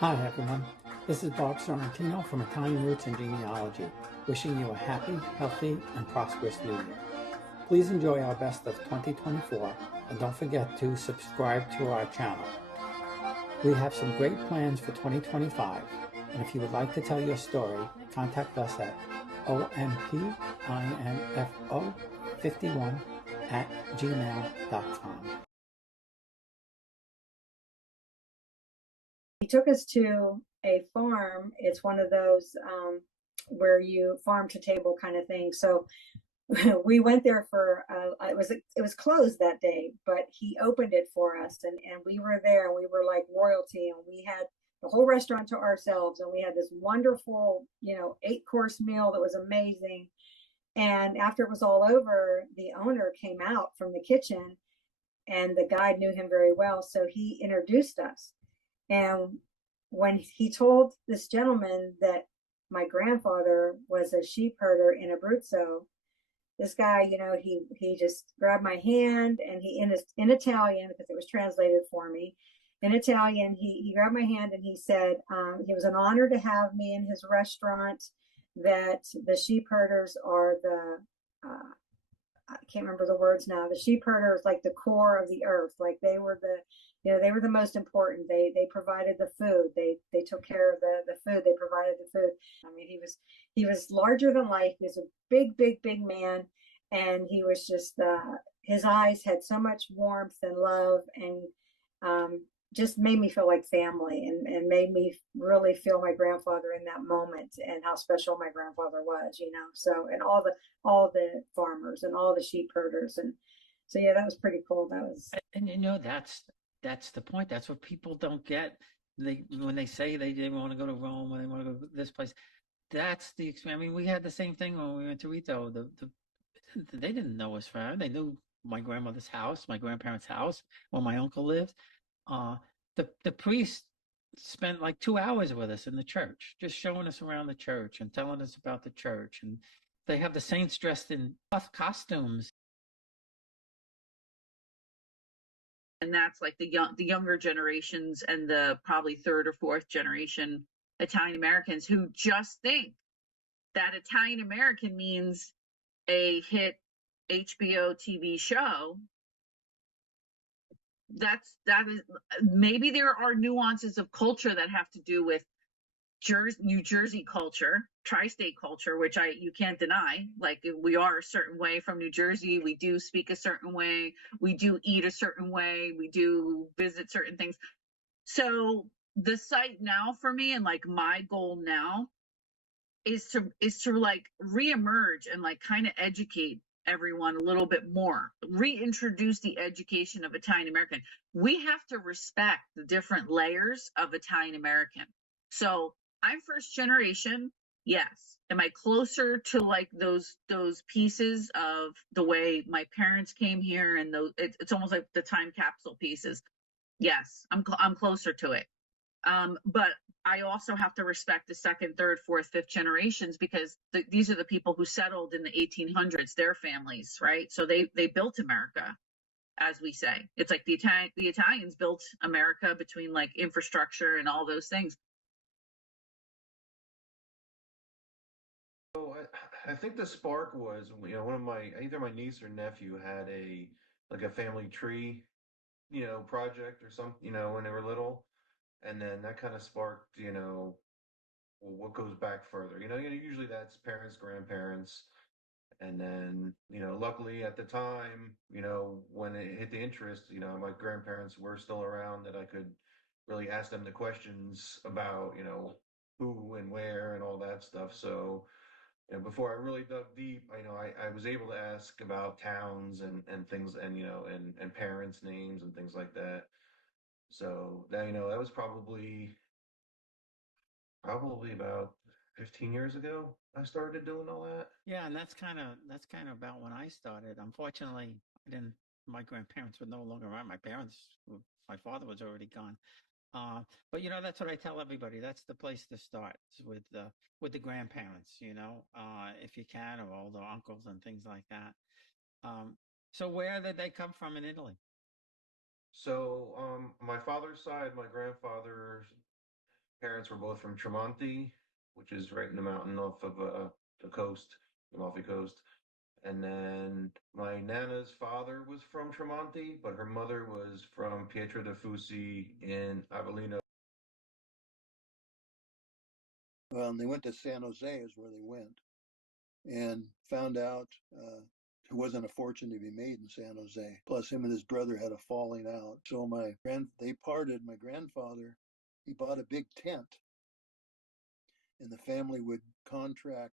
Hi everyone, this is Bob Sorrentino from Italian Roots and Genealogy, wishing you a happy, healthy, and prosperous new year. Please enjoy our best of 2024 and don't forget to subscribe to our channel. We have some great plans for 2025, and if you would like to tell your story, contact us at ompinfo51@gmail.com. He took us to a farm. It's one of those where you farm to table kind of thing. So we went there for it was closed that day, but he opened it for us, and we were there, and we were like royalty, and we had the whole restaurant to ourselves, and we had this wonderful 8-course meal that was amazing. And after it was all over, the owner came out from the kitchen, and the guide knew him very well, so he introduced us. And when he told this gentleman that my grandfather was a sheep herder in Abruzzo, this guy, he just grabbed my hand, and he in Italian, because it was translated for me in Italian. He grabbed my hand, and he said it was an honor to have me in his restaurant. That the sheep herders are uh, I can't remember the words now. The sheep herders, like the core of the earth, like they were the most important. They provided the food. They took care of the food. They provided the food. I mean, he was larger than life. He was a big man, and he was just his eyes had so much warmth and love, and um, just made me feel like family, and made me really feel my grandfather in that moment, and how special my grandfather was. So, and all the farmers and all the sheep herders, and so yeah, that was pretty cool. That was. And that's the point. That's what people don't get. They when they say they want to go to Rome or they want to go to this place. That's the experience. I mean, we had the same thing when we went to Rito. They didn't know us from. They knew my grandmother's house, my grandparents' house, where my uncle lived. Uh, the priest spent like 2 hours with us in the church, just showing us around the church and telling us about the church. And they have the saints dressed in buff costumes. And that's like the younger generations and the probably third or fourth generation Italian Americans who just think that Italian American means a hit HBO TV show. That is, maybe there are nuances of culture that have to do with New Jersey culture, tri-state culture, which you can't deny. Like, we are a certain way from New Jersey. We do speak a certain way. We do eat a certain way. We do visit certain things. So the site now for me, and like my goal now, is to like reemerge and like kind of educate everyone a little bit more, reintroduce the education of Italian American. We have to respect the different layers of Italian American. So I'm first generation, yes. Am I closer to like those pieces of the way my parents came here, and those it's almost like the time capsule pieces? Yes, I'm closer to it. But I also have to respect the second, third, fourth, fifth generations, because these are the people who settled in the 1800s, their families, right? So they built America, as we say. It's like the Italians built America between like infrastructure and all those things. So I think the spark was, one of either my niece or nephew had a family tree, project or something, when they were little. And then that kind of sparked, well, what goes back further? Usually that's parents, grandparents. And then, luckily at the time, when it hit the interest, my grandparents were still around, that I could really ask them the questions about, who and where and all that stuff. So, before I really dug deep, I was able to ask about towns and things, and, and parents' names and things like that. So that, that was probably about 15 years ago I started doing all that. Yeah, and that's kind of about when I started. Unfortunately, I didn't. My grandparents were no longer around. My father was already gone. But that's what I tell everybody. That's the place to start, is with the grandparents. If you can, or older uncles and things like that. So where did they come from in Italy? So, my father's side, my grandfather parents were both from Tremonti, which is right in the mountain off of the coast, the Amalfi Coast. And then my nana's father was from Tremonti, but her mother was from Pietra de Fusi in Avellino. Well, and they went to San Jose is where they went, and found out there wasn't a fortune to be made in San Jose. Plus, him and his brother had a falling out. So they parted. My grandfather, he bought a big tent, and the family would contract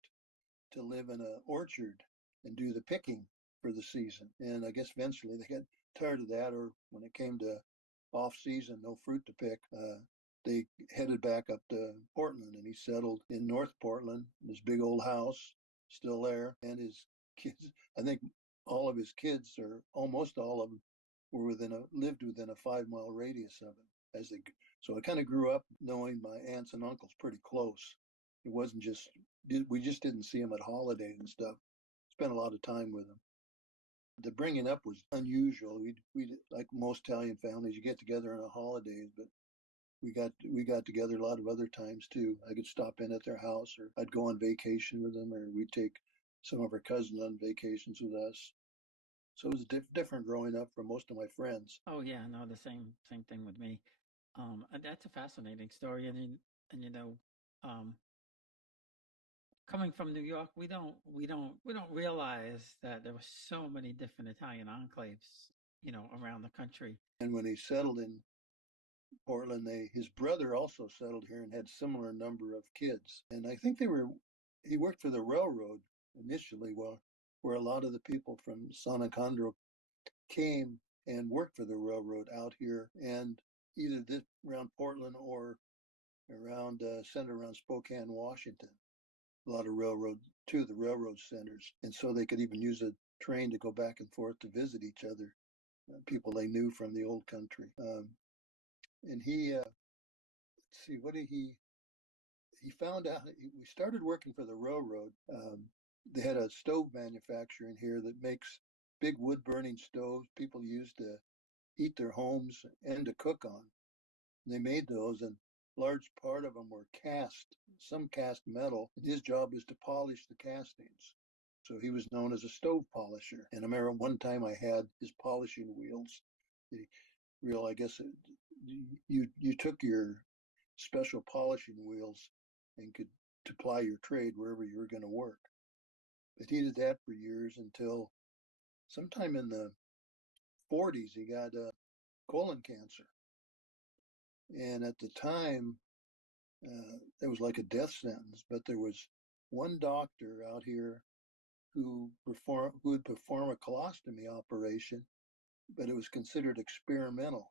to live in an orchard and do the picking for the season. And I guess eventually they got tired of that, or when it came to off season, no fruit to pick, they headed back up to Portland, and he settled in North Portland, his big old house still there. And his kids, I think all of his kids, or almost all of them, lived within a 5 mile radius of him. So I kind of grew up knowing my aunts and uncles pretty close. It wasn't just, we just didn't see them at holidays and stuff. Spent a lot of time with them. The bringing up was unusual. We like most Italian families, you get together on the holidays, but we got together a lot of other times too. I could stop in at their house, or I'd go on vacation with them, or we'd take some of our cousins on vacations with us. So it was different growing up from most of my friends. Oh yeah, no, the same thing with me. And that's a fascinating story, and coming from New York, we don't realize that there were so many different Italian enclaves, around the country. And when he settled in Portland, his brother also settled here and had similar number of kids. And I think he worked for the railroad initially, where a lot of the people from San Alejandro came and worked for the railroad out here, and either this around Portland or around centered around Spokane, Washington. A lot of the railroad centers, and so they could even use a train to go back and forth to visit each other, people they knew from the old country. And he, let's see, what did he found out? We started working for the railroad. They had a stove manufacturer in here that makes big wood burning stoves people use to heat their homes and to cook on. And they made those, and large part of them were some cast metal, and his job was to polish the castings. So he was known as a stove polisher. And I remember one time I had his polishing wheels. I guess you took your special polishing wheels and could to ply your trade wherever you were going to work. But he did that for years until sometime in the 40s he got colon cancer. And at the time, it was like a death sentence, but there was one doctor out here who would perform a colostomy operation, but it was considered experimental.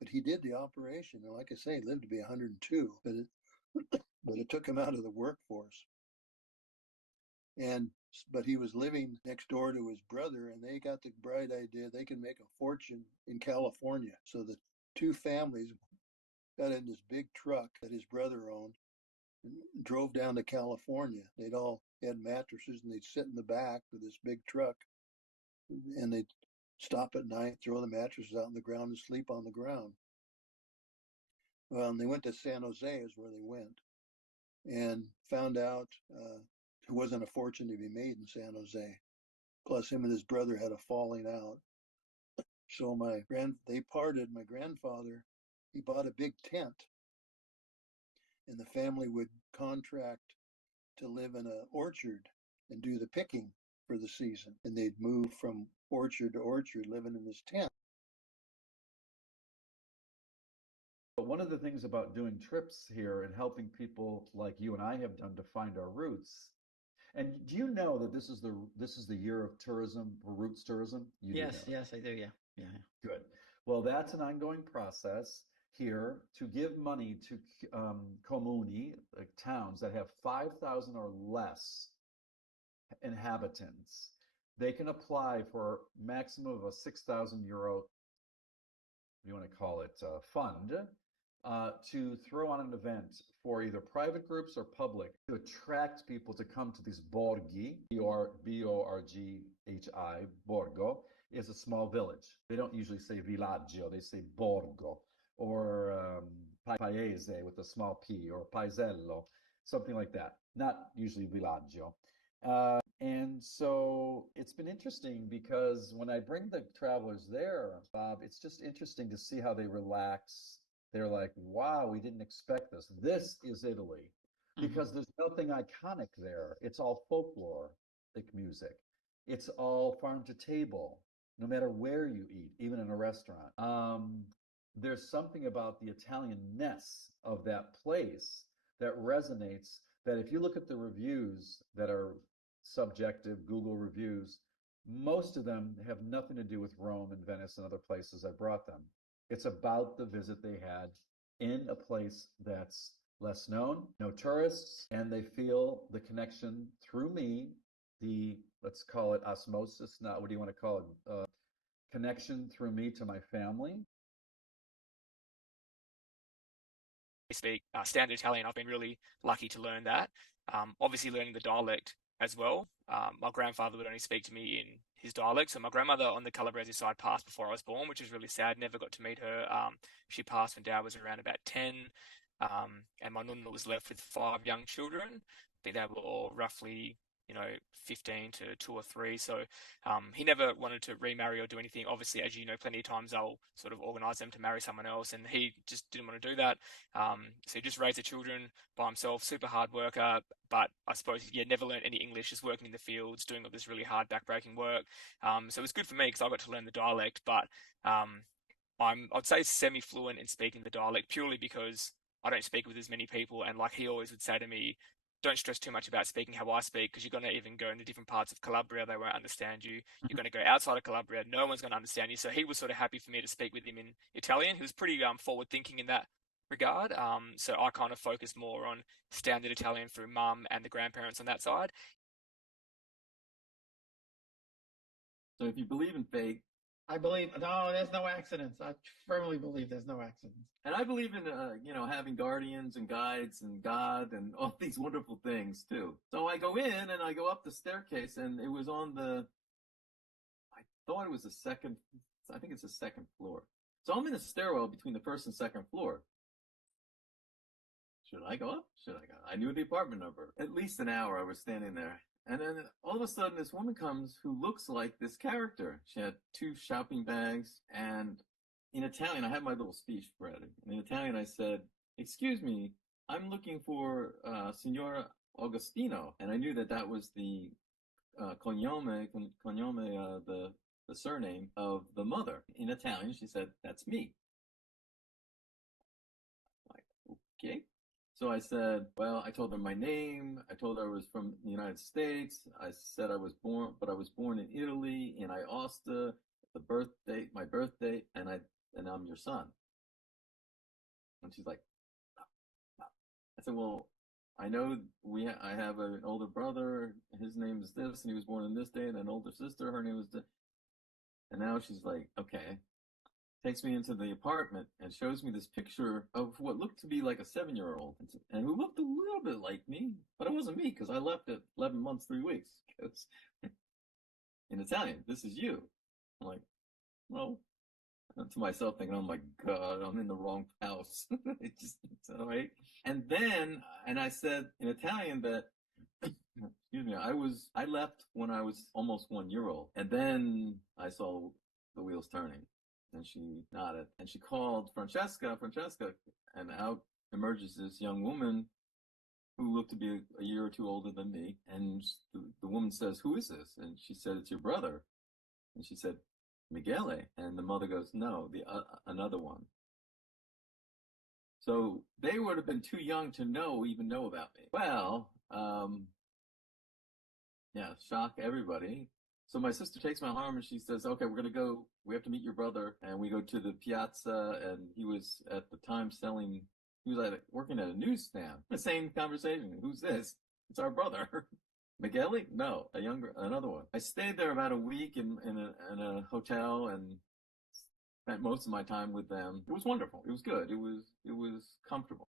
But he did the operation, and like I say, he lived to be 102, but it took him out of the workforce. But he was living next door to his brother, and they got the bright idea they could make a fortune in California. So the two families got in this big truck that his brother owned and drove down to California. They'd all had mattresses, and they'd sit in the back of this big truck, and they'd stop at night, throw the mattresses out on the ground, and sleep on the ground. Well, and they went to San Jose is where they went, and found out there wasn't a fortune to be made in San Jose. Plus, him and his brother had a falling out. So they parted. My grandfather, he bought a big tent, and the family would contract to live in an orchard and do the picking for the season. And they'd move from orchard to orchard, living in this tent. But one of the things about doing trips here and helping people like you and I have done to find our roots. And do you know that this is the year of tourism, roots tourism? You Yes, do know. yes, I do. Yeah, yeah. Good. Well, that's an ongoing process here to give money to comuni, like towns that have 5,000 or less inhabitants. They can apply for maximum of a 6,000 euro, what do you want to call it, fund, to throw on an event for either private groups or public to attract people to come to these borghi, B-O-R-G-H-I, Borgo, is a small village. They don't usually say villaggio, they say borgo. Or paese with a small p, or paesello, something like that. Not usually villaggio. And so it's been interesting because when I bring the travelers there, Bob, it's just interesting to see how they relax. They're like, wow, we didn't expect this. This is Italy. Because there's nothing iconic there. It's all folkloric music. It's all farm to table, no matter where you eat, even in a restaurant. There's something about the Italian-ness of that place that resonates, that if you look at the reviews that are subjective Google reviews, most of them have nothing to do with Rome and Venice and other places I brought them. It's about the visit they had in a place that's less known, no tourists, and they feel the connection through me, the, let's call it osmosis, not, what do you want to call it? Connection through me to my family. Speak standard Italian. I've been really lucky to learn that. Obviously learning the dialect as well. My grandfather would only speak to me in his dialect. So my grandmother on the Calabrese side passed before I was born, which is really sad. Never got to meet her. She passed when Dad was around about 10. And my nonna was left with 5 young children. I think they were all roughly, 15 to 2 or 3. So he never wanted to remarry or do anything. Obviously, as you know, plenty of times I'll sort of organize them to marry someone else, and he just didn't want to do that. So he just raised the children by himself, super hard worker, but I suppose he never learned any English, just working in the fields, doing all this really hard backbreaking work. So it was good for me because I got to learn the dialect, but I'd say semi-fluent in speaking the dialect purely because I don't speak with as many people, and like he always would say to me, don't stress too much about speaking how I speak, because you're going to even go into different parts of Calabria, they won't understand you. You're going to go outside of Calabria, no one's going to understand you. So he was sort of happy for me to speak with him in Italian. He was pretty forward thinking in that regard. So I kind of focused more on standard Italian through mum and the grandparents on that side. So if you believe in fate, I believe, no, there's no accidents. I firmly believe there's no accidents. and I believe in having guardians and guides and God and all these wonderful things too. So I go in and I go up the staircase, and it was on I thought it was the second. I think it's the second floor. So I'm in a stairwell between the first and second floor. Should I go up? Should I go? I knew the apartment number. At least an hour I was standing there. And then all of a sudden this woman comes who looks like this character. She had 2 shopping bags, and in Italian, I had my little speech ready. In Italian, I said, "Excuse me, I'm looking for Signora Augustino." And I knew that was the cognome, the surname of the mother. In Italian, she said, "That's me." I'm like, okay. So I said, well, I told her my name. I told her I was from the United States. I said I was born in Italy, in Aosta, my birth date, and I'm your son. And she's like, oh, oh. I said, well, I know I have an older brother. His name is this, and he was born on this date, and an older sister. Her name was this. And now she's like, okay. Takes me into the apartment and shows me this picture of what looked to be like a 7-year-old, and who looked a little bit like me, but it wasn't me because I left at 11 months, 3 weeks. Because in Italian, this is you. I'm like, well, to myself thinking, oh my God, I'm in the wrong house. It's all right. And then, I said in Italian that, excuse me, I left when I was almost 1 year old, and then I saw the wheels turning. And she nodded, and she called Francesca, and out emerges this young woman who looked to be a year or 2 older than me. And the woman says, "Who is this?" And she said, "It's your brother." And she said, "Michele." And the mother goes, "No, another one." So they would have been too young to even know about me. Well, yeah, shock everybody. So my sister takes my arm and she says, "Okay, we're going to go. We have to meet your brother." And we go to the piazza, and he was at the time working at a newsstand. The same conversation. "Who's this?" "It's our brother." "Miguel?" "No, another one." I stayed there about a week in a hotel and spent most of my time with them. It was wonderful. It was good. It was comfortable.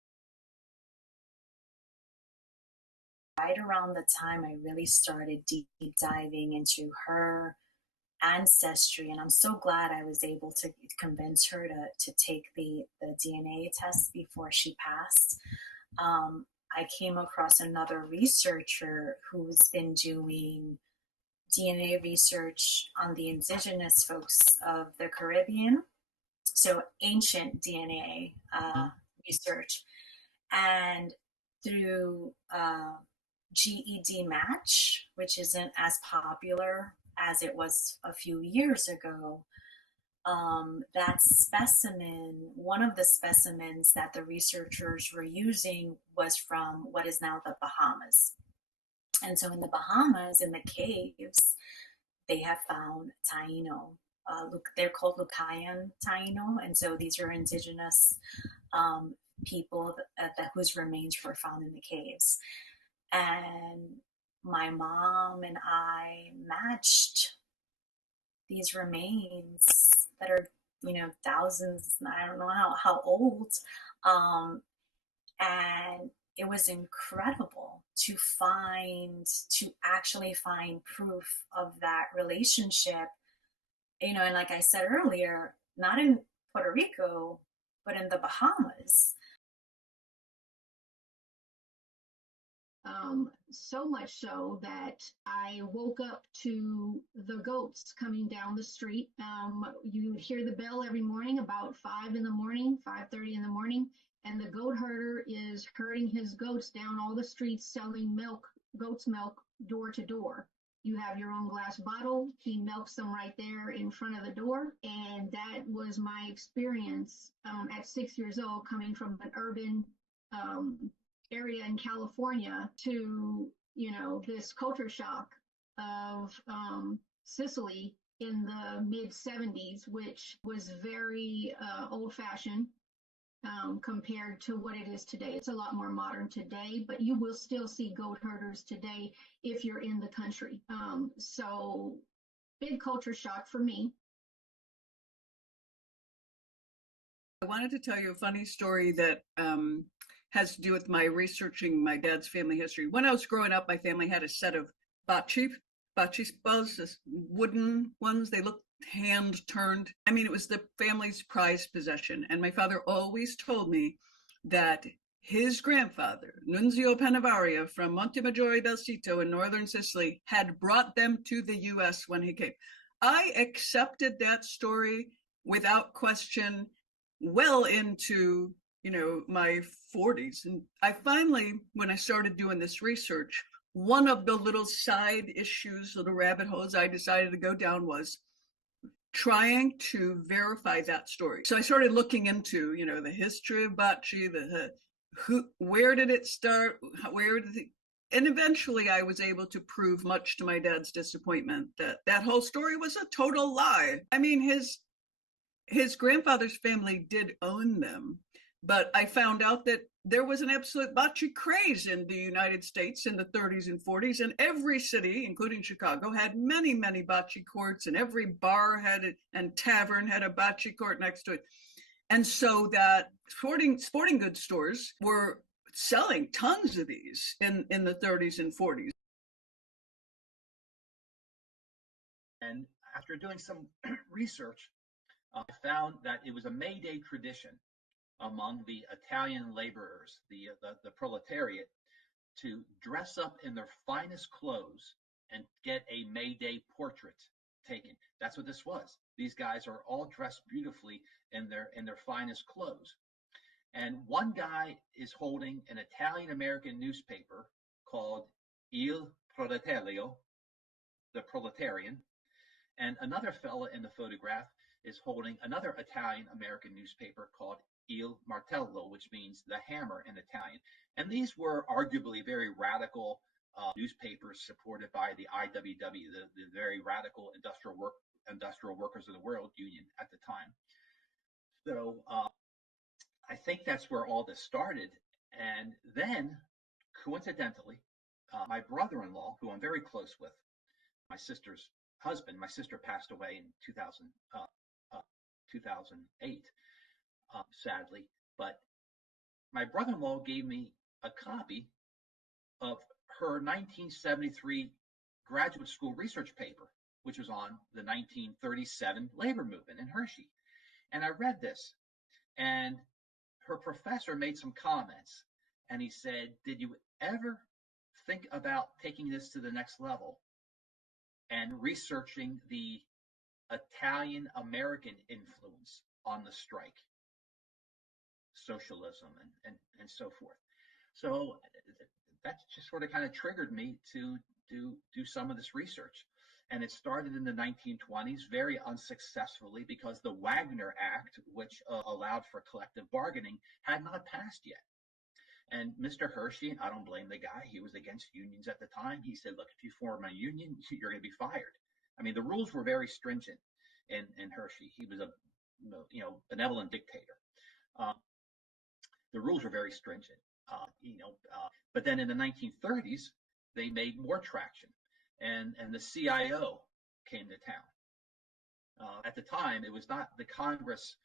Right around the time I really started deep diving into her ancestry. And I'm so glad I was able to convince her to take the DNA test before she passed. I came across another researcher who's been doing DNA research on the indigenous folks of the Caribbean, so ancient DNA research. And through GED Match, which isn't as popular as it was a few years ago, that specimen, one of the specimens that the researchers were using was from what is now the Bahamas. And so in the Bahamas, in the caves, they have found Taino. They're called Lucayan Taino. And so these are indigenous people whose remains were found in the caves. And my mom and I matched these remains that are, thousands, I don't know how old. And it was incredible to actually find proof of that relationship, and like I said earlier, not in Puerto Rico, but in the Bahamas. So much so that I woke up to the goats coming down the street. You would hear the bell every morning about 5 in the morning, 5:30 in the morning, and the goat herder is herding his goats down all the streets selling milk, goat's milk, door to door. You have your own glass bottle. He milks them right there in front of the door. And that was my experience at 6 years old, coming from an urban area in California to, this culture shock of Sicily in the mid 70s, which was very old fashioned compared to what it is today. It's a lot more modern today, but you will still see goat herders today if you're in the country. So big culture shock for me. I wanted to tell you a funny story that has to do with my researching my dad's family history. When I was growing up, my family had a set of bocce balls, this wooden ones. They looked hand turned. I mean, it was the family's prized possession. And my father always told me that his grandfather, Nunzio Panavaria from Montemaggiore del Sito in northern Sicily, had brought them to the US when he came. I accepted that story without question well into my 40s. And I finally, when I started doing this research, one of the little side issues, little rabbit holes I decided to go down was trying to verify that story. So I started looking into, the history of bocce, where did it start, and eventually I was able to prove, much to my dad's disappointment, that whole story was a total lie. I mean, his grandfather's family did own them, but I found out that there was an absolute bocce craze in the United States in the 30s and 40s, and every city, including Chicago, had many, many bocce courts, and every bar and tavern had a bocce court next to it. And so that sporting goods stores were selling tons of these in the 30s and 40s. And after doing some research, I found that it was a May Day tradition among the Italian laborers, the proletariat, to dress up in their finest clothes and get a May Day portrait taken. That's what this was. These guys are all dressed beautifully in their finest clothes. And one guy is holding an Italian-American newspaper called Il Proletario, the Proletarian, and another fella in the photograph is holding another Italian-American newspaper called Il Martello, which means the hammer in Italian. And these were arguably very radical newspapers supported by the IWW, the very radical industrial workers of the world union at the time. So I think that's where all this started. And then, coincidentally, my brother-in-law, who I'm very close with, my sister's husband, my sister passed away in 2008, sadly, but my brother-in-law gave me a copy of her 1973 graduate school research paper which was on the 1937 labor movement in Hershey. And I read this, and her professor made some comments, and he said, "Did you ever think about taking this to the next level and researching the Italian American influence on the strike, socialism, and so forth?" So that just sort of kind of triggered me to do some of this research. And it started in the 1920s very unsuccessfully because the Wagner Act, which allowed for collective bargaining, had not passed yet. And Mr. Hershey, and I don't blame the guy, he was against unions at the time. He said, "Look, if you form a union, you're going to be fired." I mean, the rules were very stringent in Hershey. He was a benevolent dictator. The rules were very stringent. But then in the 1930s, they made more traction, and the CIO came to town. At the time, it was not the Congress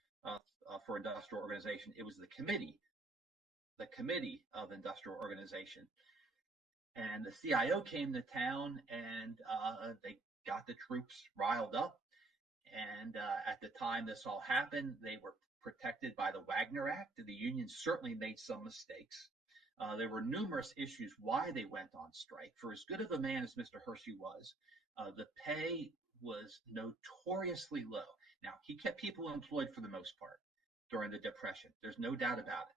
for Industrial Organization; it was the Committee of Industrial Organization. And the CIO came to town, and they got the troops riled up. And at the time this all happened, they were protected by the Wagner Act. The unions certainly made some mistakes. There were numerous issues why they went on strike. For as good of a man as Mr. Hershey was, the pay was notoriously low. Now, he kept people employed for the most part during the Depression. There's no doubt about it.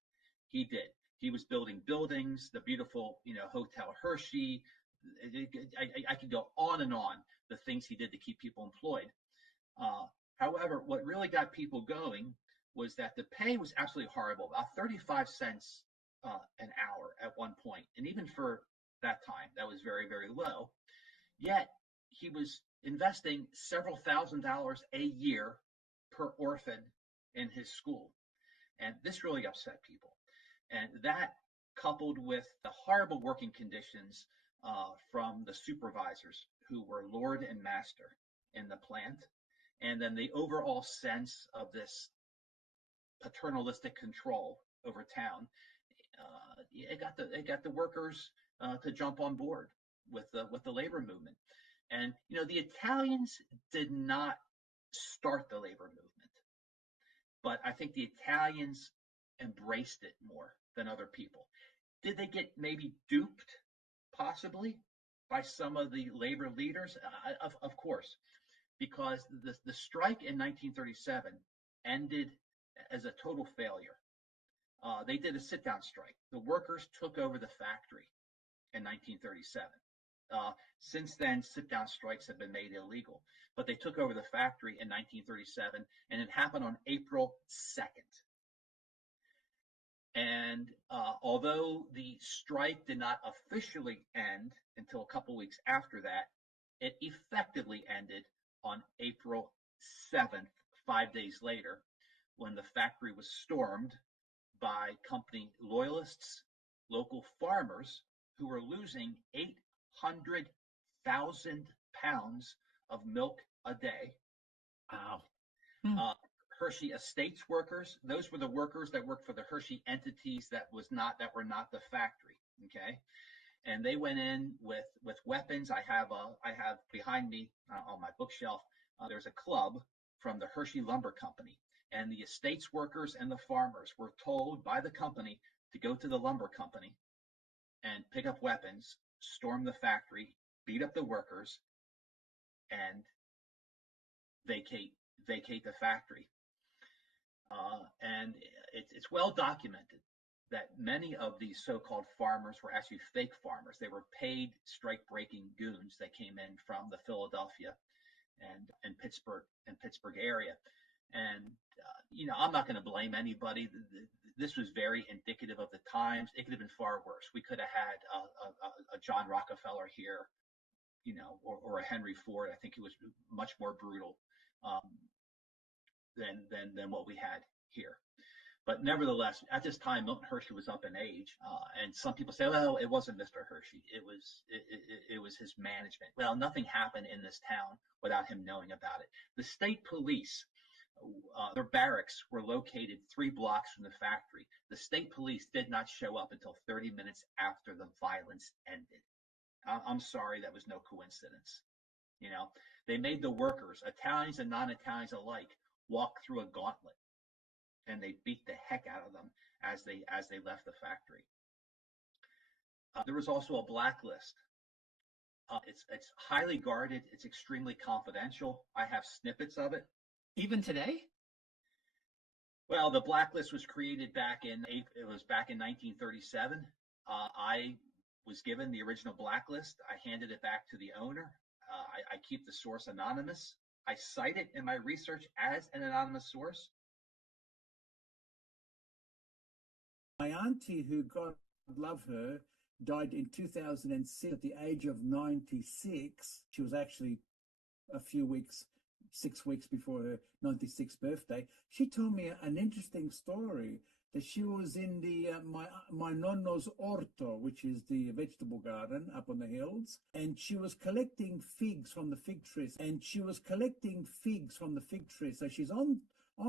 He did. He was building buildings, the beautiful, Hotel Hershey. I could go on and on, the things he did to keep people employed. However, what really got people going was that the pay was absolutely horrible, about 35 cents an hour at one point. And even for that time, that was very, very low. Yet he was investing several $1,000s a year per orphan in his school. And this really upset people. And that, coupled with the horrible working conditions from the supervisors who were lord and master in the plant, and then the overall sense of this paternalistic control over town, it got the workers to jump on board with the labor movement. And the Italians did not start the labor movement, but I think the Italians embraced it more than other people. Did they get maybe duped, possibly, by some of the labor leaders? Of course, because the strike in 1937 ended as a total failure. They did a sit-down strike. The workers took over the factory in 1937. Since then, sit-down strikes have been made illegal, but they took over the factory in 1937, and it happened on April 2nd. And although the strike did not officially end until a couple weeks after that, it effectively ended on April 7th, 5 days later, when the factory was stormed by company loyalists, local farmers who were losing 800,000 pounds of milk a day. Wow. Hershey Estates workers, those were the workers that worked for the Hershey entities that were not the factory. Okay. And they went in with weapons. I have behind me on my bookshelf, there's a club from the Hershey Lumber Company. And the estates workers and the farmers were told by the company to go to the lumber company and pick up weapons, storm the factory, beat up the workers, and vacate the factory. And it's well documented that many of these so-called farmers were actually fake farmers. They were paid strike-breaking goons that came in from the Philadelphia and Pittsburgh area. And I'm not going to blame anybody. This was very indicative of the times. It could have been far worse. We could have had a John Rockefeller here, or a Henry Ford. I think it was much more brutal than what we had here. But nevertheless, at this time, Milton Hershey was up in age, and some people say, "Well, it wasn't Mr. Hershey; it was his management." Well, nothing happened in this town without him knowing about it. The state police, their barracks were located 3 blocks from the factory. The state police did not show up until 30 minutes after the violence ended. I'm sorry, that was no coincidence. You know, they made the workers, Italians and non-Italians alike, walk through a gauntlet, and they beat the heck out of them as they left the factory. There was also a blacklist. It's highly guarded. It's extremely confidential. I have snippets of it. Even today? Well, the blacklist was created back in 1937. I was given the original blacklist. I handed it back to the owner. I keep the source anonymous. I cite it in my research as an anonymous source. My auntie, who God love her, died in 2006 at the age of 96. She was actually a few weeks, 6 weeks before her 96th birthday. She told me an interesting story that she was in the my nonno's orto, which is the vegetable garden up on the hills, and she was collecting figs from the fig tree. So she's on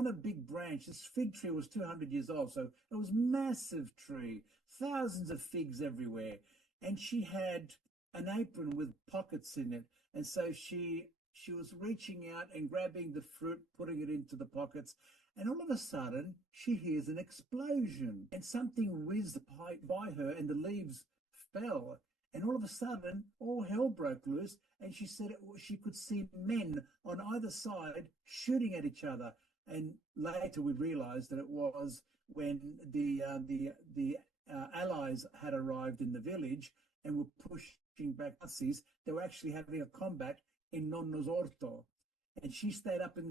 a big branch. This fig tree was 200 years old, so it was massive tree, thousands of figs everywhere. And she had an apron with pockets in it. And so she was reaching out and grabbing the fruit, putting it into the pockets. And all of a sudden, she hears an explosion. And something whizzed by her and the leaves fell. And all of a sudden, all hell broke loose. And she said she could see men on either side shooting at each other. And later we realized that it was when the Allies had arrived in the village and were pushing back Nazis. They were actually having a combat in Nonno's orto. And she stayed up in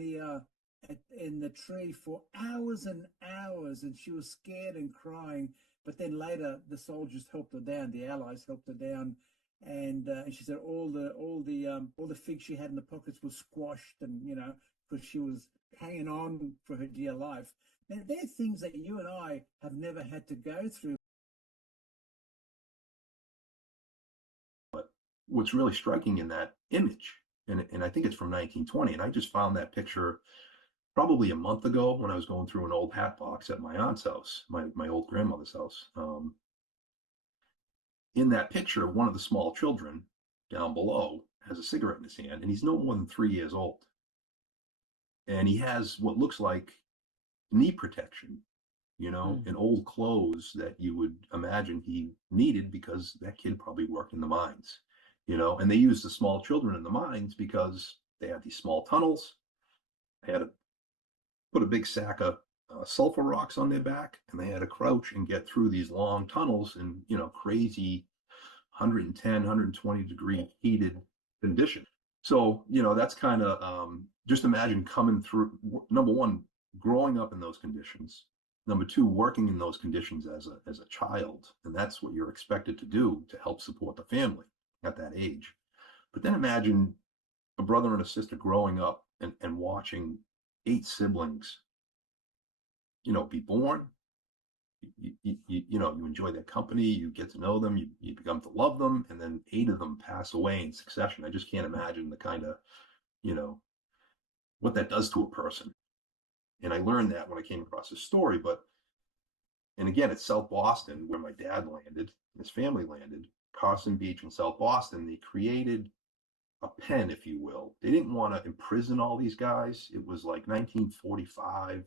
the tree for hours and hours, and she was scared and crying. But then later the soldiers helped her down, the Allies helped her down. And she said all the figs she had in the pockets were squashed, and because she was hanging on for her dear life. Now, they're things that you and I have never had to go through. But what's really striking in that image, and I think it's from 1920, and I just found that picture probably a month ago when I was going through an old hat box at my aunt's house, my old grandmother's house. In that picture, one of the small children down below has a cigarette in his hand, and he's no more than 3 years old. And he has what looks like knee protection, and old clothes that you would imagine he needed because that kid probably worked in the mines, and they used the small children in the mines because they had these small tunnels. They had to put a big sack of sulfur rocks on their back, and they had to crouch and get through these long tunnels in, crazy 110, 120 degree heated conditions. So, that's kind of, just imagine coming through, number one, growing up in those conditions. Number two, working in those conditions as a child. And that's what you're expected to do to help support the family at that age. But then imagine a brother and a sister growing up and watching 8 siblings, be born. You enjoy their company, you get to know them, you become to love them, and then 8 of them pass away in succession. I just can't imagine the kind of, what that does to a person. And I learned that when I came across this story. And again, it's South Boston where my dad landed, his family landed, Carson Beach in South Boston. They created a pen, if you will. They didn't want to imprison all these guys. It was like 1945.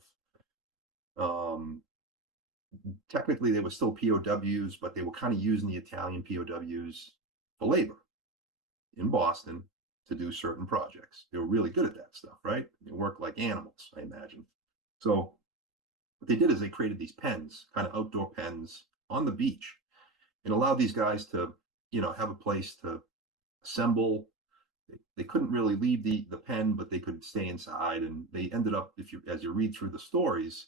Technically, they were still POWs, but they were kind of using the Italian POWs for labor in Boston to do certain projects. They were really good at that stuff, right? They worked like animals, I imagine. So what they did is they created these pens, kind of outdoor pens on the beach, and allowed these guys to, have a place to assemble. They couldn't really leave the pen, but they could stay inside. And they ended up, as you read through the stories,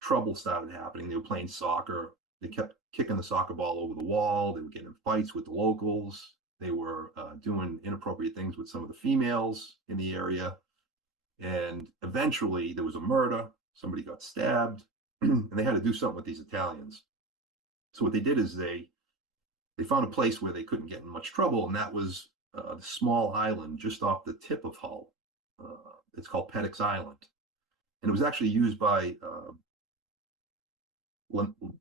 trouble started happening. They were playing soccer. They kept kicking the soccer ball over the wall. They were getting in fights with the locals. They were doing inappropriate things with some of the females in the area. And eventually there was a murder. Somebody got stabbed, and they had to do something with these Italians. So what they did is they found a place where they couldn't get in much trouble, and that was the small island just off the tip of Hull. It's called Peddocks Island. And it was actually used by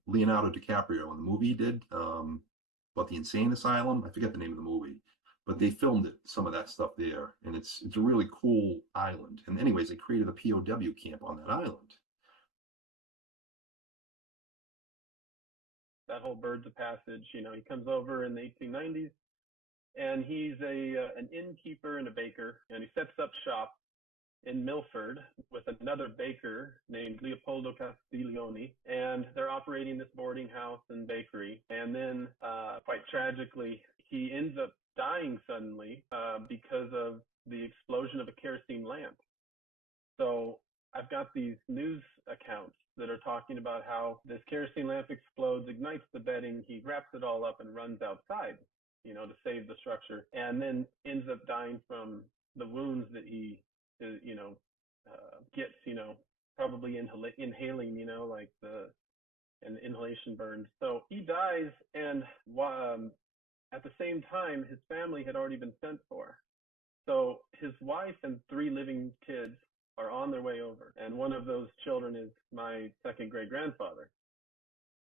Leonardo DiCaprio in the movie he did about the insane asylum. I forget the name of the movie, but they filmed it, some of that stuff there, and it's a really cool island. And anyways, they created a POW camp on that island. That whole Birds of Passage, he comes over in the 1890s, and he's an innkeeper and a baker, and he sets up shop in Milford with another baker named Leopoldo Castiglione, and they're operating this boarding house and bakery. And then, quite tragically, he ends up dying suddenly because of the explosion of a kerosene lamp. So I've got these news accounts that are talking about how this kerosene lamp explodes, ignites the bedding, he wraps it all up and runs outside, to save the structure, and then ends up dying from the wounds that he gets, probably inhaling, like and inhalation burns. So he dies, and at the same time, his family had already been sent for. So his wife and 3 living kids are on their way over, and one of those children is my second great grandfather.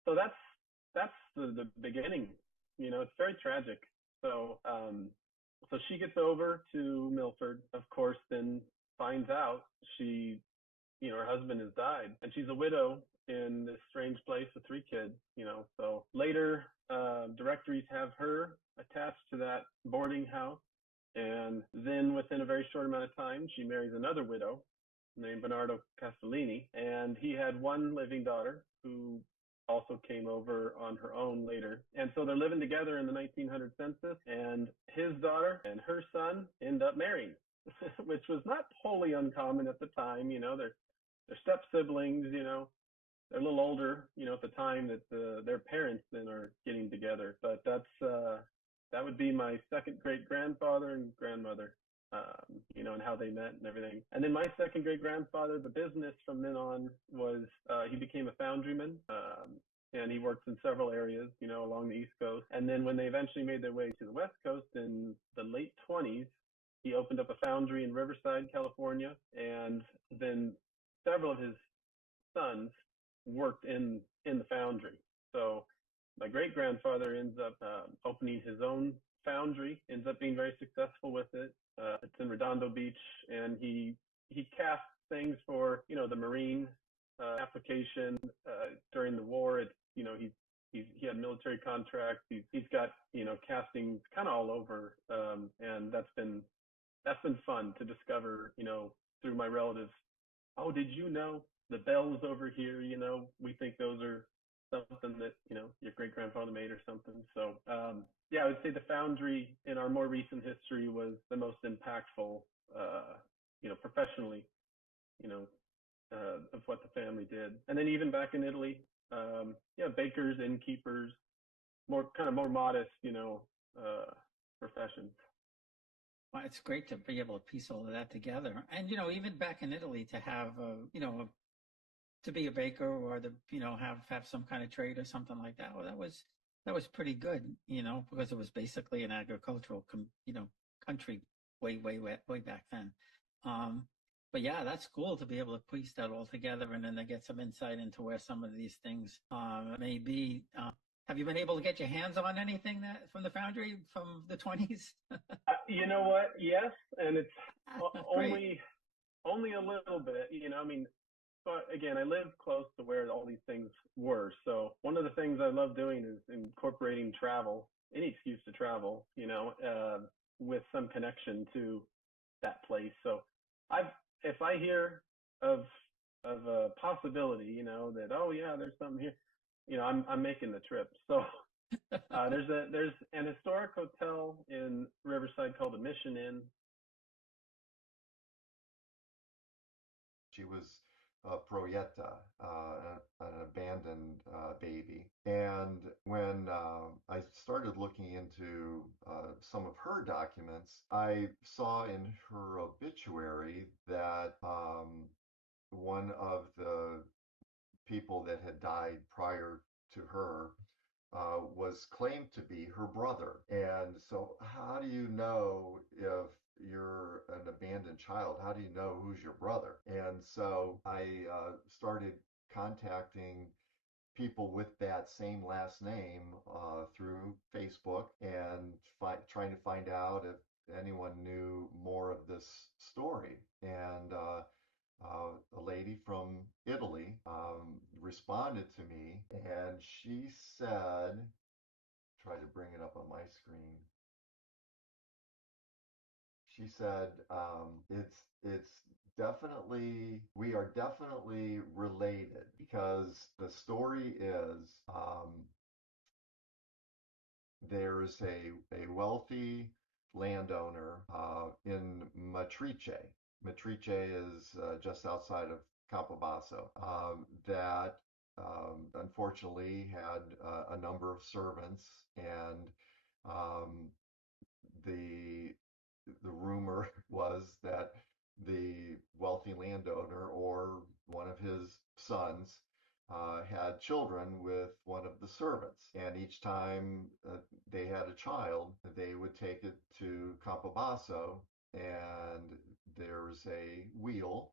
So that's the beginning. It's very tragic. So so she gets over to Milford, of course, then finds out her husband has died, and she's a widow in this strange place with 3 kids. So later directories have her attached to that boarding house, and then within a very short amount of time, she marries another widow named Bernardo Castellini, and he had 1 living daughter who also came over on her own later. And so they're living together in the 1900 census, and his daughter and her son end up marrying, which was not wholly uncommon at the time. They're step siblings, they're a little older, at the time that their parents then are getting together. But that would be my second great grandfather and grandmother, and how they met and everything. And then my second great grandfather, the business from then on was he became a foundryman, and he worked in several areas, along the East Coast. And then when they eventually made their way to the West Coast in the late 20s, he opened up a foundry in Riverside, California, and then several of his sons worked in the foundry. So my great grandfather ends up opening his own foundry, ends up being very successful with it. It's in Redondo Beach, and he casts things for the Marine application during the war. It's he had military contracts. He's got castings kind of all over, and that's been fun to discover through my relatives. Oh, did you know the bells over here? We think those are something that your great grandfather made or something. So yeah, I would say the foundry in our more recent history was the most impactful, professionally, of what the family did. And then even back in Italy, bakers, innkeepers, more modest, professions. Well, it's great to be able to piece all of that together. And, even back in Italy to have, to be a baker or to, have some kind of trade or something like that. Well, that was pretty good, because it was basically an agricultural, country way back then. But yeah, that's cool to be able to piece that all together and then to get some insight into where some of these things may be. Have you been able to get your hands on anything that from the foundry from the 20s? You know what? Yes, and it's only a little bit. But again, I live close to where all these things were. So one of the things I love doing is incorporating travel, any excuse to travel, with some connection to that place. So if I hear of a possibility, that, oh yeah, there's something here, I'm making the trip. So there's an historic hotel in Riverside called the Mission Inn. She was Proietta, an abandoned baby. And when I started looking into some of her documents, I saw in her obituary that one of the people that had died prior to her was claimed to be her brother. And so how do you know if you're an abandoned child? How do you know who's your brother? And so I started contacting people with that same last name through Facebook and trying to find out if anyone knew more of this story. And a lady from Italy responded to me, and she said, try to bring it up on my screen. She said, it's definitely, we are definitely related, because the story is, there's a wealthy landowner in Matrice. Matrice is just outside of Campobasso, that unfortunately had a number of servants, and the rumor was that the wealthy landowner or one of his sons had children with one of the servants, and each time they had a child, they would take it to Campobasso, and there's a wheel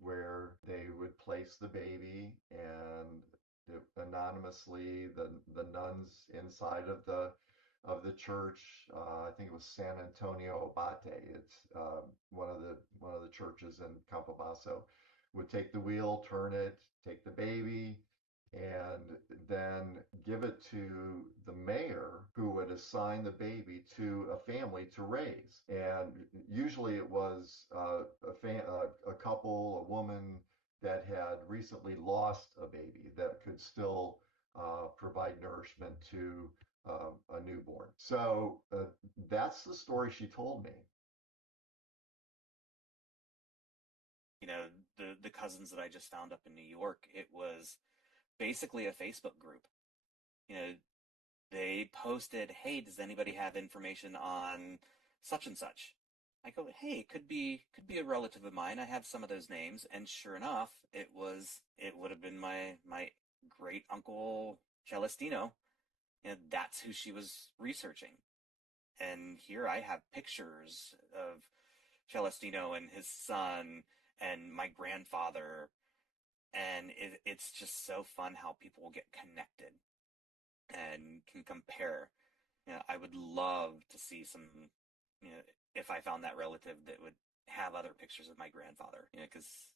where they would place the baby, and anonymously the nuns inside of the church. I think it was San Antonio Abate. It's one of the churches in Campobasso. Would take the wheel, turn it, take the baby, and then give it to the mayor, who would assign the baby to a family to raise. And usually it was a couple, a woman that had recently lost a baby that could still provide nourishment to a newborn. So that's the story she told me. You know, the cousins that I just found up in New York, it was basically a Facebook group. You know, they posted, "Hey, does anybody have information on such and such?" I go, "Hey, it could be a relative of mine. I have some of those names." And sure enough, it would have been my great uncle Celestino. You know, that's who she was researching. And here I have pictures of Celestino and his son and my grandfather. And it's just so fun how people will get connected and can compare. You know, I would love to see some, you know, if I found that relative that would have other pictures of my grandfather, you know, because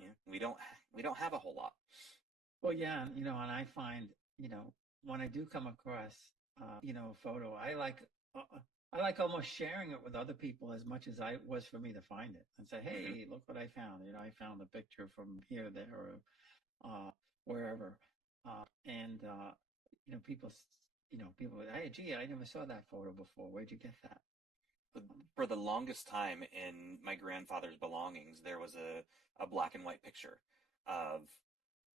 you know, we don't have a whole lot. Well, yeah, you know, and I find, you know, when I do come across, you know, a photo, I like almost sharing it with other people as much as I was for me to find it and say, "Hey, look what I found." You know, I found a picture from here, there, or wherever, and you know, people, "Hey, gee, I never saw that photo before. Where'd you get that?" For the longest time in my grandfather's belongings, there was a black and white picture of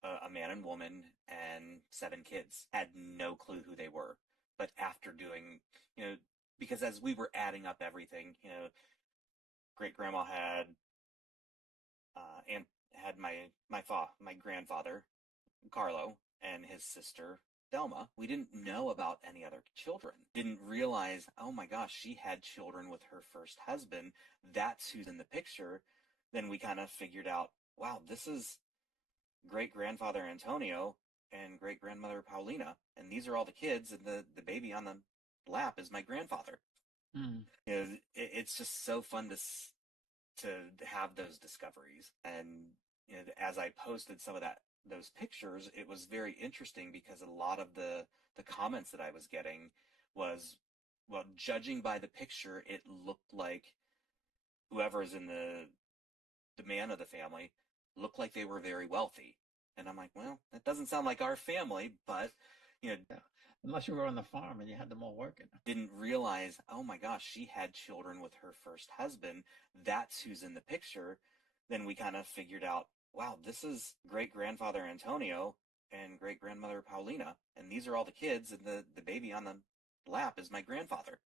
a man and woman and 7 kids. Had no clue who they were. But after doing, you know, because as we were adding up everything, you know, great grandma had, and had my grandfather, Carlo, and his sister, Thelma. We didn't know about any other children. Didn't realize, oh my gosh, she had children with her first husband. That's who's in the picture. Then we kind of figured out, wow, this is great grandfather Antonio and great grandmother Paulina, and these are all the kids, and the baby on the lap is my grandfather. Mm. You know, it's just so fun to have those discoveries. And you know, as I posted some of those pictures, it was very interesting because a lot of the comments that I was getting was, well, judging by the picture, it looked like whoever is in the man of the family looked like they were very wealthy. And I'm like, well, that doesn't sound like our family, but you know, yeah. Unless you were on the farm and you had them all working. Didn't realize, oh my gosh, she had children with her first husband. That's who's in the picture. Then we kind of figured out, wow, this is great grandfather Antonio and great grandmother Paulina, and these are all the kids, and the baby on the lap is my grandfather.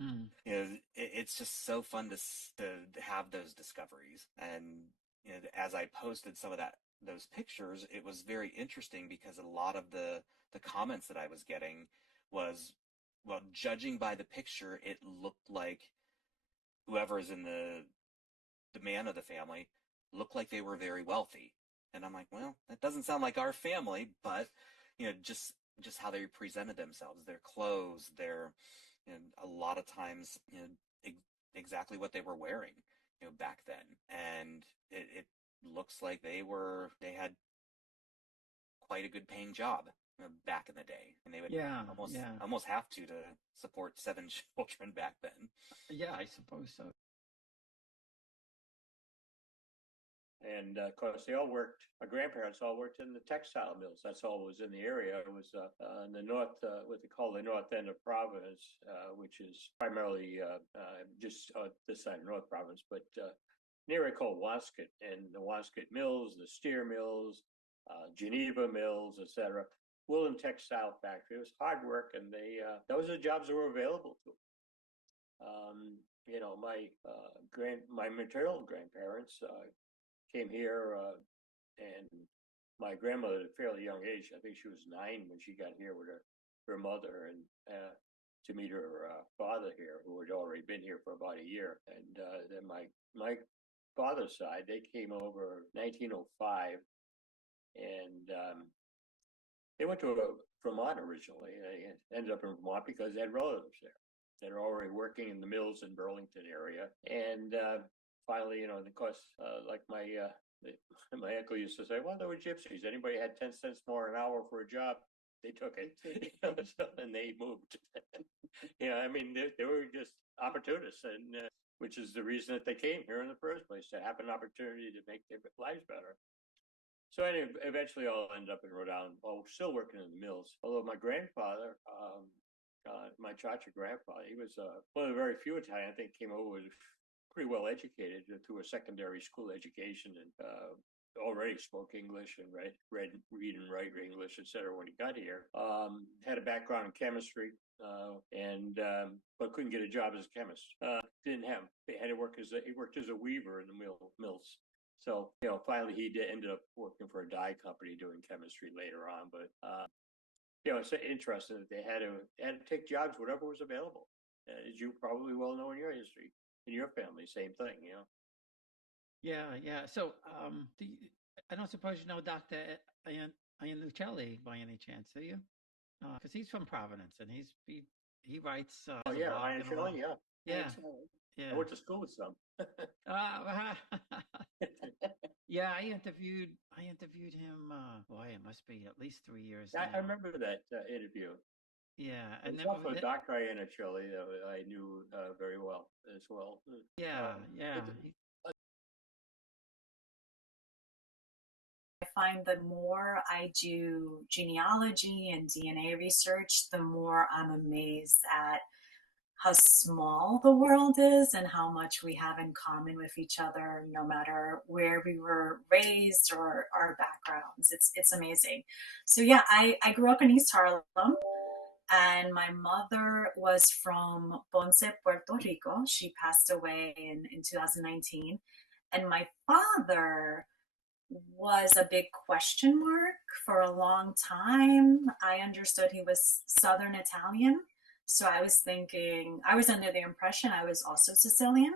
Mm. You know, it's just so fun to have those discoveries. And you know, as I posted some of those pictures, it was very interesting because a lot of the comments that I was getting was, well, judging by the picture, it looked like whoever is in the man of the family looked like they were very wealthy. And I'm like, well, that doesn't sound like our family, but you know, just how they presented themselves, their clothes, their you know, a lot of times, you know, exactly what they were wearing, you know, back then. And it looks like they had quite a good paying job, you know, back in the day, and they would almost have to support 7 children back then. Yeah, I suppose so. And of course, they all worked. My grandparents all worked in the textile mills. That's all was in the area. It was in the north, what they call the north end of Providence, which is primarily just this side of North Providence, but an area called Wascott, and the Wascott mills, the Steer mills, Geneva mills, etc. Woolen textile factory. It was hard work, and those are the jobs that were available to them. You know, my maternal grandparents came here, and my grandmother at a fairly young age, I think she was 9 when she got here with her mother, and to meet her father here, who had already been here for about a year. And then my father's side, they came over 1905, and they went to Vermont originally. They ended up in Vermont because they had relatives there that are already working in the mills in Burlington area. And finally, you know, of course, like my uncle used to say, well, they were gypsies. Anybody had 10 cents more an hour for a job, they took it. And they moved. I mean, they were just opportunists, and which is the reason that they came here in the first place, to have an opportunity to make their lives better. So anyway, eventually I'll end up in Rhode Island, still working in the mills. Although my grandfather, my Chacha grandfather, he was one of the very few Italian, I think, came over, was pretty well educated through a secondary school education, and already spoke English and read, read and write English, etc. when he got here. Had a background in chemistry, but couldn't get a job as a chemist. Didn't have. He had to work he worked as a weaver in the mills. So, you know, finally he ended up working for a dye company doing chemistry later on. But you know, it's interesting that they had to take jobs whatever was available, as you probably well know in your history, in your family, same thing, you know. Yeah. So, I don't suppose you know Dr. ItalianRootsandGenealogy by any chance, do you? Because he's from Providence, and he writes. Oh yeah, Ian Shelley, yeah. Yeah. I went to school with some. Yeah, I interviewed him. Boy, it must be at least 3 years now. I remember that interview. Yeah, and then also Dr. Iannuccelli, I knew very well as well. Yeah. I find the more I do genealogy and DNA research, the more I'm amazed at how small the world is and how much we have in common with each other, no matter where we were raised or our backgrounds. It's amazing. So yeah, I grew up in East Harlem, and my mother was from Ponce, Puerto Rico. She passed away in 2019. And my father was a big question mark for a long time. I understood he was Southern Italian. So I was under the impression I was also Sicilian.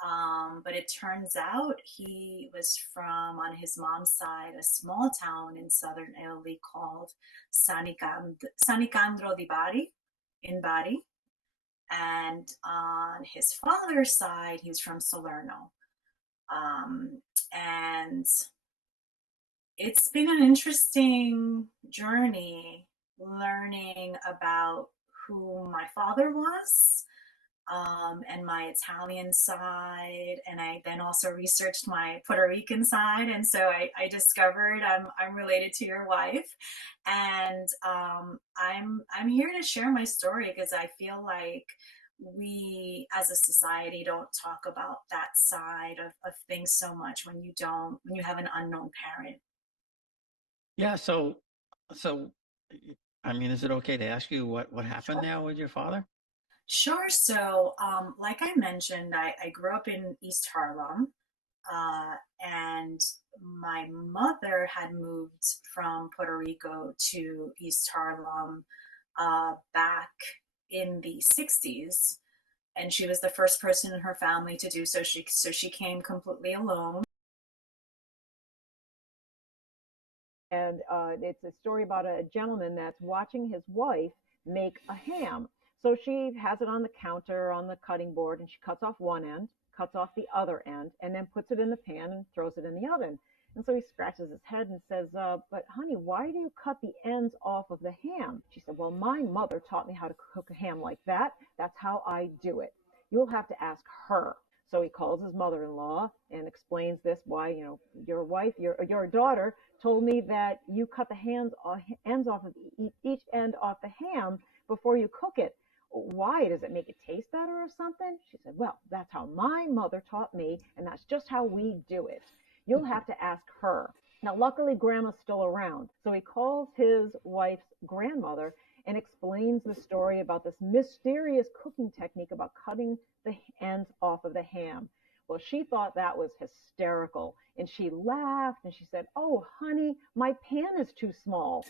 But it turns out he was from, on his mom's side, a small town in southern Italy called Sanicandro di Bari, in Bari. And on his father's side, he was from Salerno. And it's been an interesting journey learning about who my father was, and my Italian side, and I then also researched my Puerto Rican side, and so I discovered I'm related to your wife, and I'm here to share my story because I feel like we as a society don't talk about that side of things so much when you have an unknown parent. Yeah. So, I mean, is it okay to ask you what happened now with your father? Sure. So, like I mentioned, I grew up in East Harlem, and my mother had moved from Puerto Rico to East Harlem back in the 60s, and she was the first person in her family to do so. She came completely alone. And it's a story about a gentleman that's watching his wife make a ham. So she has it on the counter on the cutting board, and she cuts off one end, cuts off the other end, and then puts it in the pan and throws it in the oven. And so he scratches his head and says, but honey, why do you cut the ends off of the ham? She said, well, my mother taught me how to cook a ham like that. That's how I do it. You'll have to ask her. So he calls his mother-in-law and explains this, why, your wife, your daughter told me that you cut the ends off of each end off the ham before you cook it. Why? Does it make it taste better or something? She said, well, that's how my mother taught me, and that's just how we do it. You'll have to ask her. Now, luckily, Grandma's still around. So he calls his wife's grandmother and explains the story about this mysterious cooking technique about cutting the ends off of the ham. Well, she thought that was hysterical, and she laughed, and she said, oh, honey, my pan is too small.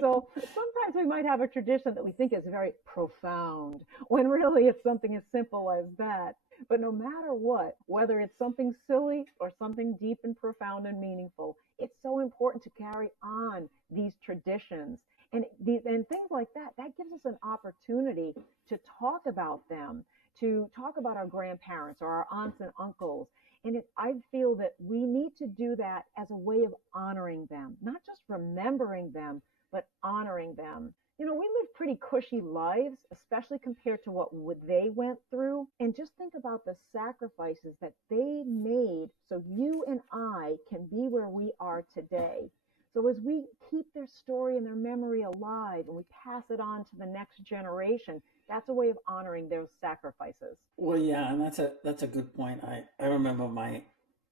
So sometimes we might have a tradition that we think is very profound, when really it's something as simple as that. But no matter what, whether it's something silly or something deep and profound and meaningful, it's so important to carry on these traditions. And things like that gives us an opportunity to talk about them, to talk about our grandparents or our aunts and uncles. And I feel that we need to do that as a way of honoring them, not just remembering them, but honoring them. We live pretty cushy lives, especially compared to what they went through. And just think about the sacrifices that they made so you and I can be where we are today. So as we keep their story and their memory alive and we pass it on to the next generation, that's a way of honoring those sacrifices. Well, yeah, and that's a good point. I remember my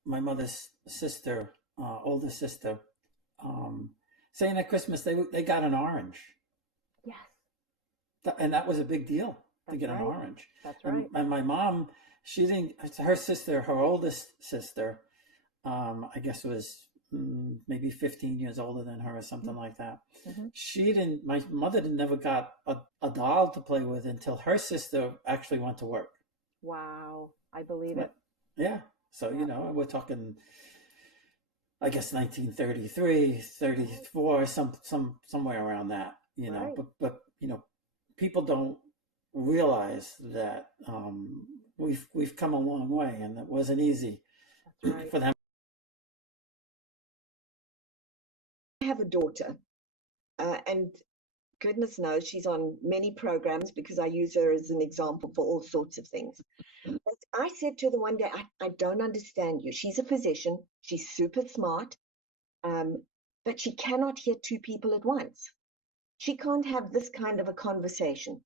mother's sister, older sister, saying at Christmas they got an orange. Yes. And that was a big deal to get an orange. That's right. And my mom, she didn't, her sister, her oldest sister, I guess was maybe 15 years older than her or something like that. Mm-hmm. My mother never got a doll to play with until her sister actually went to work. Wow. I believe it. Yeah. So, we're talking, I guess 1933, 34, somewhere around that, right. But people don't realize that we've come a long way, and it wasn't easy for them. I have a daughter, and goodness knows she's on many programs because I use her as an example for all sorts of things. But I said to her one day, I don't understand you. She's a physician. She's super smart, but she cannot hear two people at once. She can't have this kind of a conversation.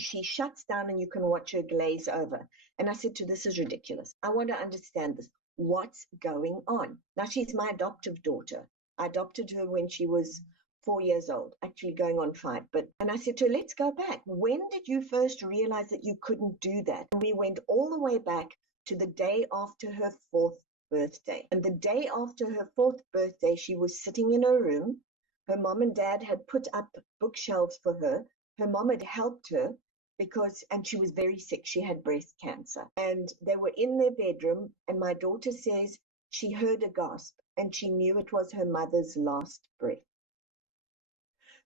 She shuts down and you can watch her glaze over. And I said to her, this is ridiculous. I want to understand this. What's going on? Now, she's my adoptive daughter. I adopted her when she was 4 years old, actually going on 5. And I said to her, let's go back. When did you first realize that you couldn't do that? And we went all the way back to the day after her 4th birthday. And the day after her 4th birthday, she was sitting in her room. Her mom and dad had put up bookshelves for her. Her mom had helped her and she was very sick. She had breast cancer. And they were in their bedroom, and my daughter says she heard a gasp, and she knew it was her mother's last breath.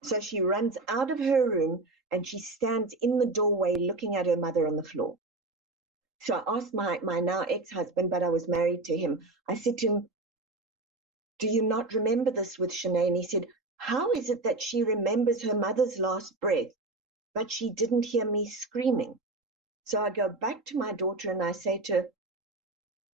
So she runs out of her room, and she stands in the doorway looking at her mother on the floor. So I asked my now ex-husband, but I was married to him. I said to him, do you not remember this with Shanae? And he said, how is it that she remembers her mother's last breath, but she didn't hear me screaming? So I go back to my daughter and I say to her,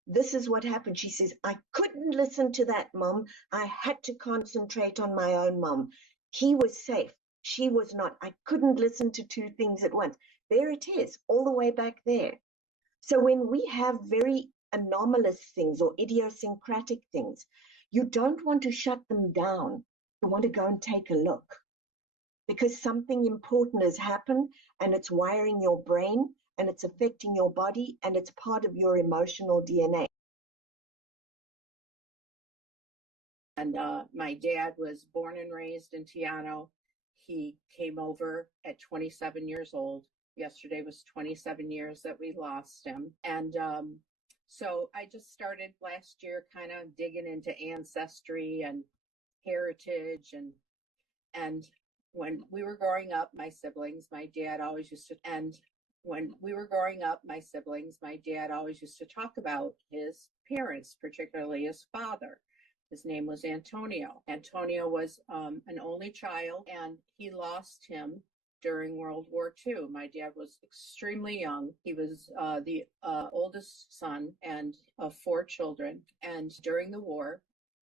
this is what happened. She says, I couldn't listen to that, Mom. I had to concentrate on my own mom. He was safe. She was not. I couldn't listen to two things at once. There it is, all the way back there. So when we have very anomalous things or idiosyncratic things, you don't want to shut them down. You want to go and take a look, because something important has happened and it's wiring your brain and it's affecting your body and it's part of your emotional DNA. And my dad was born and raised in Tiano. He came over at 27 years old. Yesterday was 27 years that we lost him. And so I just started last year kind of digging into ancestry and heritage and when we were growing up, my siblings, my dad always used to, and when we were growing up, my siblings, my dad always used to talk about his parents, particularly his father. His name was Antonio. Antonio was an only child, and he lost him during World War II. My dad was extremely young. He was the oldest son and of 4 children. And during the war,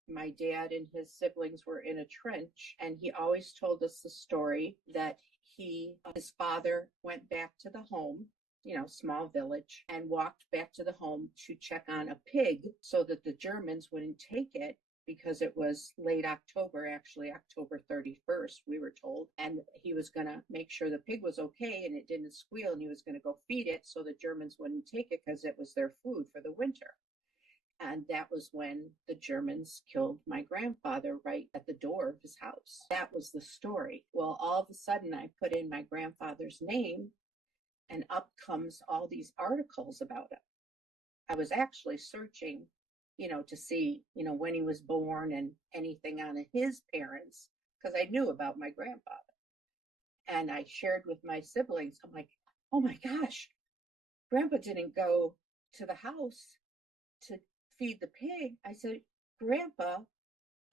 my dad and his siblings were in a trench, and he always told us the story that his father went back to the home, small village, and walked back to the home to check on a pig so that the Germans wouldn't take it, because it was late October, actually October 31st, we were told. And he was going to make sure the pig was okay and it didn't squeal, and he was going to go feed it so the Germans wouldn't take it because it was their food for the winter. And that was when the Germans killed my grandfather right at the door of his house. That was the story. Well, all of a sudden I put in my grandfather's name, and up comes all these articles about him. I was actually searching, to see, when he was born and anything on his parents, because I knew about my grandfather. And I shared with my siblings, I'm like, oh my gosh, Grandpa didn't go to the house to feed the pig. I said, Grandpa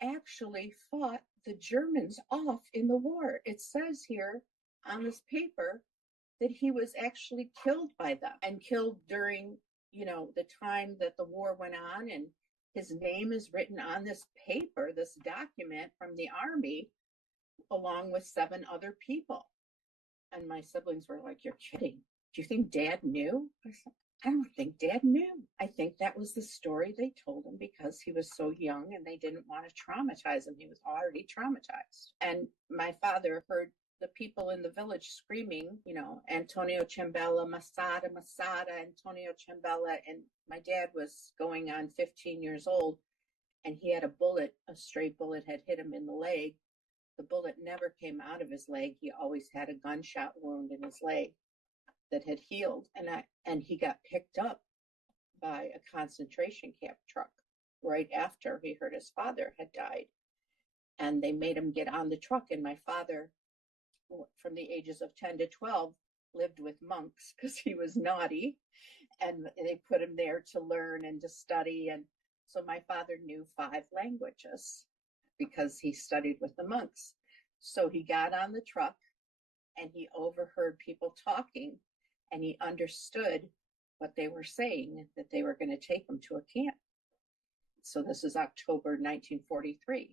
actually fought the Germans off in the war. It says here on this paper that he was actually killed by them, and killed during, the time that the war went on. And his name is written on this paper, this document from the army, along with 7 other people. And my siblings were like, you're kidding. Do you think Dad knew? I said, I don't think Dad knew. I think that was the story they told him because he was so young and they didn't want to traumatize him. He was already traumatized. And my father heard the people in the village screaming, Antonio Ciambella, Masada, Masada, Antonio Ciambella. And my dad was going on 15 years old, and he had a stray bullet had hit him in the leg. The bullet never came out of his leg. He always had a gunshot wound in his leg that had healed. And he got picked up by a concentration camp truck right after he heard his father had died. And they made him get on the truck. And my father, from the ages of 10 to 12, lived with monks because he was naughty, and they put him there to learn and to study. And so my father knew 5 languages because he studied with the monks. So he got on the truck and he overheard people talking, and he understood what they were saying, that they were going to take him to a camp. So this is October 1943.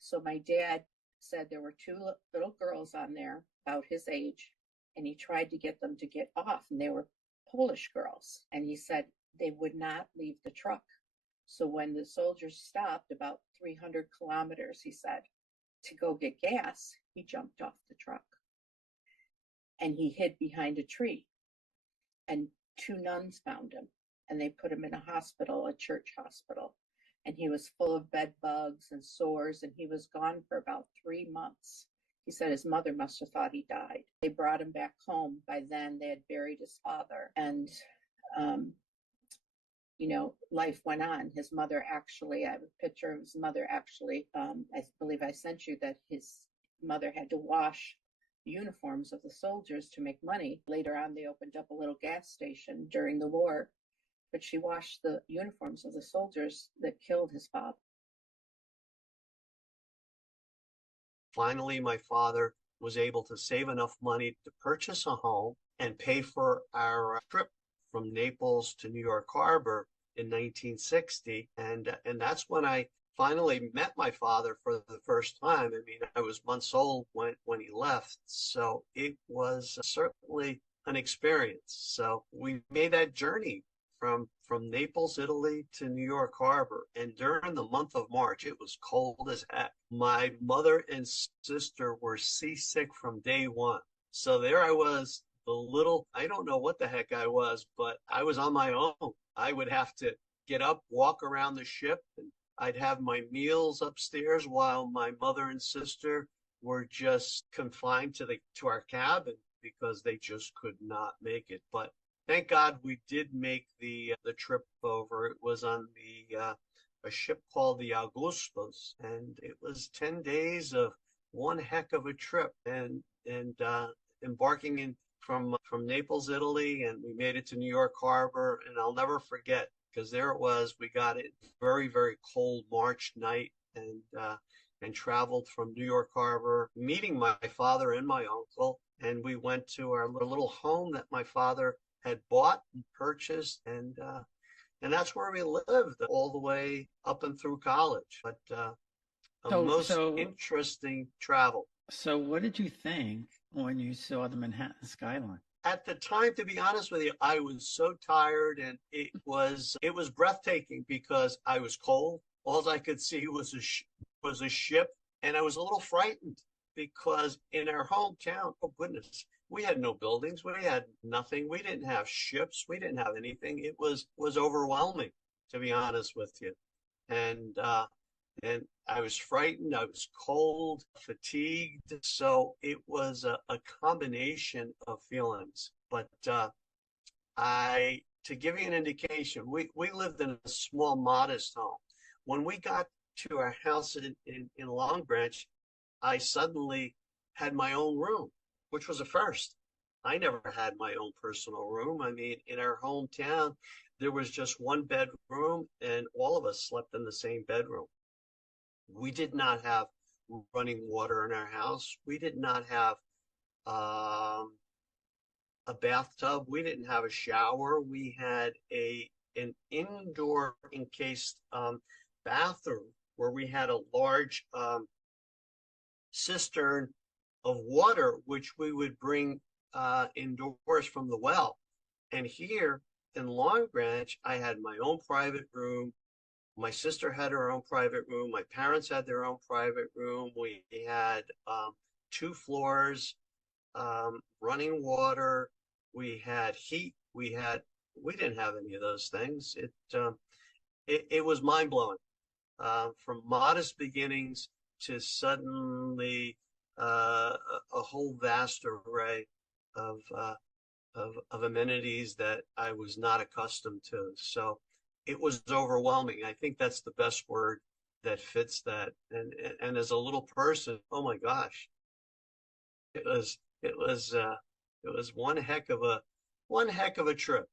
So my dad said there were 2 little girls on there about his age, and he tried to get them to get off, and they were Polish girls. And he said they would not leave the truck. So when the soldiers stopped about 300 kilometers, he said, to go get gas, he jumped off the truck and he hid behind a tree. And 2 nuns found him, and they put him in a hospital, a church hospital. And he was full of bed bugs and sores, and he was gone for about 3 months. He said his mother must have thought he died. They brought him back home. By then, they had buried his father. And, life went on. His mother actually, I have a picture of his mother actually, I believe I sent you, that his mother had to wash the uniforms of the soldiers to make money. Later on, they opened up a little gas station during the war, but she washed the uniforms of the soldiers that killed his father. Finally, my father was able to save enough money to purchase a home and pay for our trip from Naples to New York Harbor in 1960. And that's when I finally met my father for the first time. I mean, I was months old when he left. So it was certainly an experience. So we made that journey from Naples, Italy to New York Harbor. And during the month of March, it was cold as heck. My mother and sister were seasick from day one. So there I was, I don't know what the heck I was, but I was on my own. I would have to get up, walk around the ship, and I'd have my meals upstairs while my mother and sister were just confined to our cabin because they just could not make it. But thank God we did make the trip over. It was on a ship called the Augustus, and it was 10 days of one heck of a trip, and embarking in from Naples, Italy, and we made it to New York Harbor, and I'll never forget, because there it was. We got it very, very cold March night, and traveled from New York Harbor, meeting my father and my uncle, and we went to our little home that my father had bought and purchased, and that's where we lived all the way up and through college. But a most interesting travel. So what did you think when you saw the Manhattan skyline? At the time, to be honest with you, I was so tired, and it was breathtaking because I was cold. All I could see was a ship, and I was a little frightened because in our hometown, oh goodness, we had no buildings, we had nothing, we didn't have ships, we didn't have anything. It was overwhelming, to be honest with you, and I was frightened, I was cold, fatigued. So it was a combination of feelings. But to give you an indication, we lived in a small, modest home. When we got to our house in Long Branch, I suddenly had my own room, which was a first. I never had my own personal room. I mean, in our hometown, there was just one bedroom, and all of us slept in the same bedroom. We did not have running water in our house. We did not have a bathtub. We didn't have a shower. We had an indoor encased bathroom where we had a large cistern of water, which we would bring indoors from the well. And here in Long Branch, I had my own private room. My sister had her own private room. My parents had their own private room. We had 2 floors, running water. We had heat. We didn't have any of those things. It was mind blowing, from modest beginnings to suddenly a whole vast array of amenities that I was not accustomed to. So it was overwhelming. I think that's the best word that fits that. And as a little person, oh my gosh, it was one heck of a trip.